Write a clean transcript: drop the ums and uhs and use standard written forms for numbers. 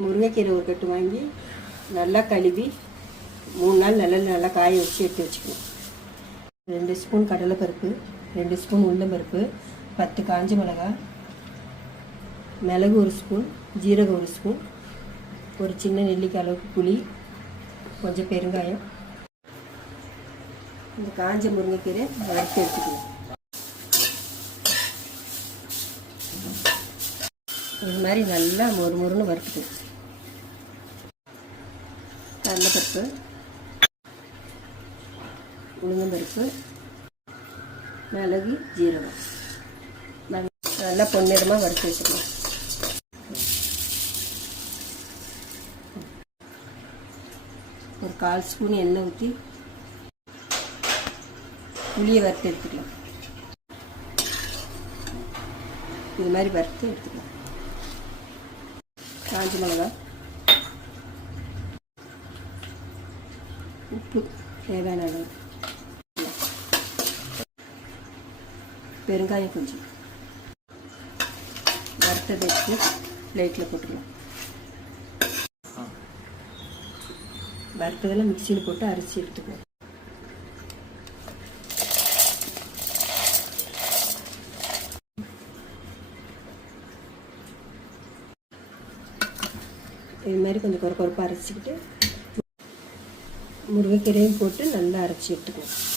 முருங்கைக்கீரை ஒரு கட்டு வாங்கி நல்லா கழுவி 3 நாள் நல்லா காய வச்சு எடுத்து வச்சுக்கணும். 2 ஸ்பூன் கடலைப்பருப்பு, 2 ஸ்பூன் உளுந்தம்பருப்பு, 10 காஞ்ச மிளகாய், மிளகு 1 ஸ்பூன், ஜீரகம் 1 ஸ்பூன், ஒரு சின்ன நெல்லிக்காய் அளவுக்கு புளி, கொஞ்சம் பெருங்காயம். இந்த காஞ்ச முருங்கைக்கீரை வறுத்து எடுத்துக்கணும். இது மாதிரி நல்லா மொறுன்னு வறுத்துக்கணும். கடலைப்பருப்பு, உளுந்தம்பருப்பு, மிளகு, ஜீரகம் நல்லா பொன்னிறமாக வறுத்து வச்சுக்கணும். ஒரு 1/4 ஸ்பூன் எண்ணெய் ஊற்றி புளியை வறுத்து எடுத்துக்கலாம். இது மாதிரி வறுத்து எடுத்துக்கலாம். காஞ்ச மிளகாய், உப்பு தேவையான அளவு, பெருங்காயம் கொஞ்சம் வறுத்ததை எடுத்து பிளேட்டில் போட்டுக்கலாம். வறுத்ததெல்லாம் மிக்சியில் போட்டு அரைச்சி எடுத்துக்கலாம். இது மாதிரி கொஞ்சம் கொரப்பாக அரைச்சிக்கிட்டு முருங்கைக்கீரையும் போட்டு நல்லா அரைச்சி எடுத்துக்கலாம்.